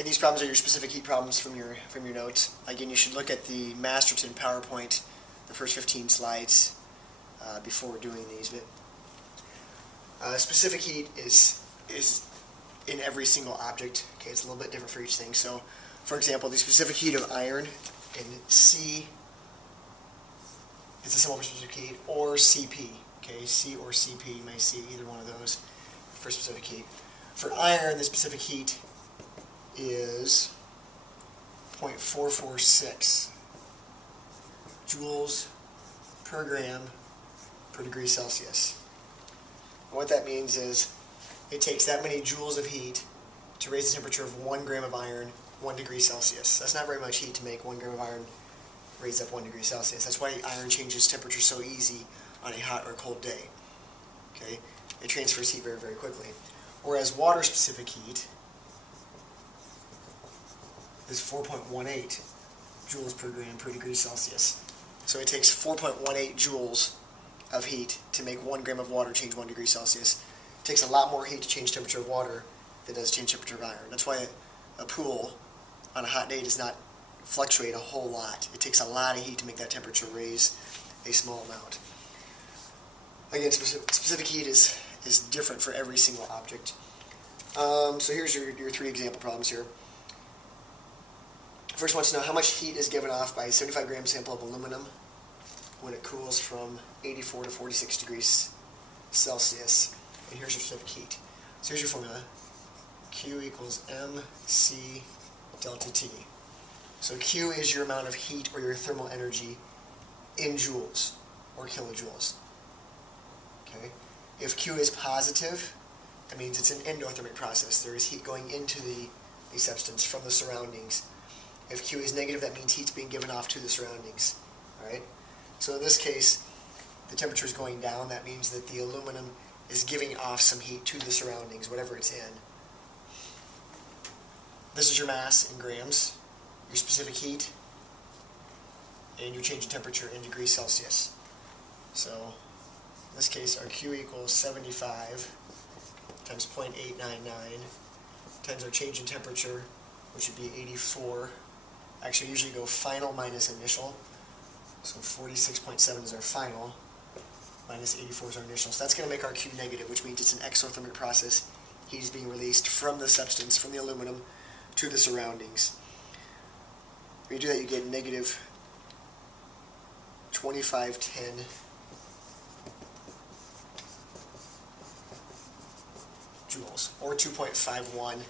And these problems are your specific heat problems from your notes. Again, you should look at the Masterton PowerPoint, the first 15 slides before doing these. But specific heat is in every single object. Okay, it's a little bit different for each thing. So, for example, the specific heat of iron in C is a symbol for specific heat, or CP. Okay, C or CP, you may see either one of those for specific heat. For iron, the specific heat is 0.446 joules per gram per degree Celsius. And what that means is it takes that many joules of heat to raise the temperature of 1 gram of iron 1 degree Celsius. That's not very much heat to make 1 gram of iron raise up 1 degree Celsius. That's why iron changes temperature so easy on a hot or cold day. Okay, it transfers heat very, very quickly. Whereas water specific heat is 4.18 joules per gram per degree Celsius. So it takes 4.18 joules of heat to make 1 gram of water change 1 degree Celsius. It takes a lot more heat to change temperature of water than does change temperature of iron. That's why a pool on a hot day does not fluctuate a whole lot. It takes a lot of heat to make that temperature raise a small amount. Again, specific heat is different for every single object. So here's your 3 example problems here. First wants to know how much heat is given off by a 75 gram sample of aluminum when it cools from 84 to 46 degrees Celsius. And here's your specific heat. So here's your formula. Q equals mc delta T. So Q is your amount of heat or your thermal energy in joules or kilojoules. Okay. If Q is positive, that means it's an endothermic process. There is heat going into the substance from the surroundings. If Q is negative, that means heat's being given off to the surroundings. All right. So in this case, the temperature is going down. That means that the aluminum is giving off some heat to the surroundings, whatever it's in. This is your mass in grams, your specific heat, and your change in temperature in degrees Celsius. So in this case, our Q equals 75 times 0.899 times our change in temperature, which would be 84. Actually, I usually go final minus initial. So 46.7 is our final, minus 84 is our initial. So that's going to make our Q negative, which means it's an exothermic process. Heat is being released from the substance, from the aluminum, to the surroundings. When you do that, you get negative 2510 joules, or 2.51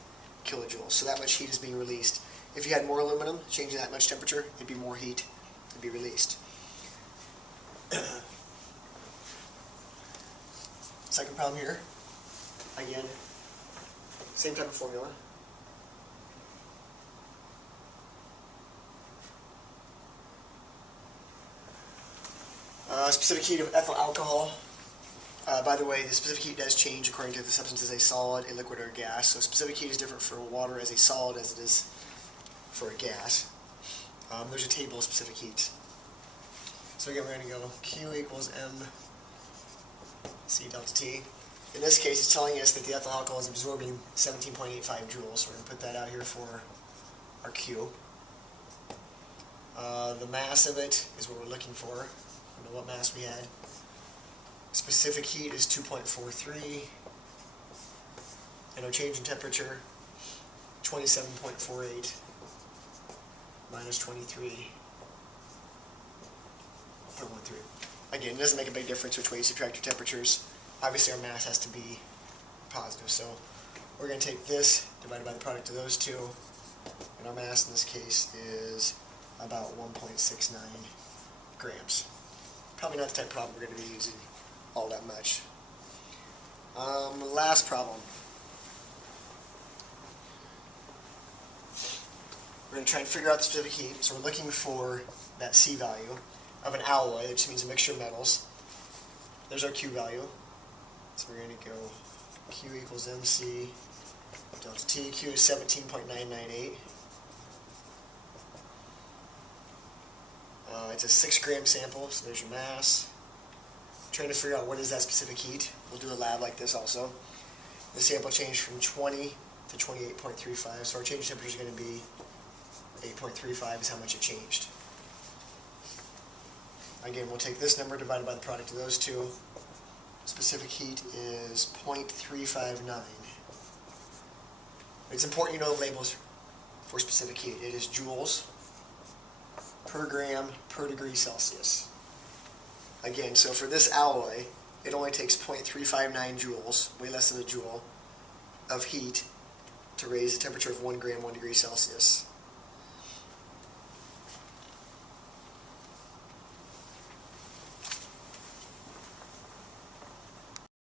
kilojoules. So that much heat is being released. If you had more aluminum, changing that much temperature, it'd be more heat to be released. Second problem here. Again, same type of formula. Specific heat of ethyl alcohol. By the way, the specific heat does change according to if the substance is a solid, a liquid, or a gas. So specific heat is different for water as a solid as it is for a gas. There's a table of specific heats. So again, we're going to go Q equals mc delta T. In this case, it's telling us that the ethyl alcohol is absorbing 17.85 joules. So we're going to put that out here for our Q. The mass of it is what we're looking for. I don't know what mass we had. Specific heat is 2.43. And our change in temperature, 27.48 minus 23.13. Again, it doesn't make a big difference which way you subtract your temperatures. Obviously, our mass has to be positive. So we're going to take this divided by the product of those two. And our mass in this case is about 1.69 grams. Probably not the type of problem we're going to be using all that much. Last problem. We're going to try and figure out the specific heat. So we're looking for that C value of an alloy, which means a mixture of metals. There's our Q value. So we're going to go Q equals mc delta T. Q is 17.998. It's a 6 gram sample, so there's your mass. Trying to figure out what is that specific heat. We'll do a lab like this also. The sample changed from 20 to 28.35. So our change temperature is going to be 8.35 is how much it changed. Again, we'll take this number divided by the product of those two. Specific heat is 0.359. It's important you know the labels for specific heat. It is joules per gram per degree Celsius. Again, so for this alloy, it only takes 0.359 joules, way less than a joule, of heat to raise the temperature of 1 gram 1 degree Celsius.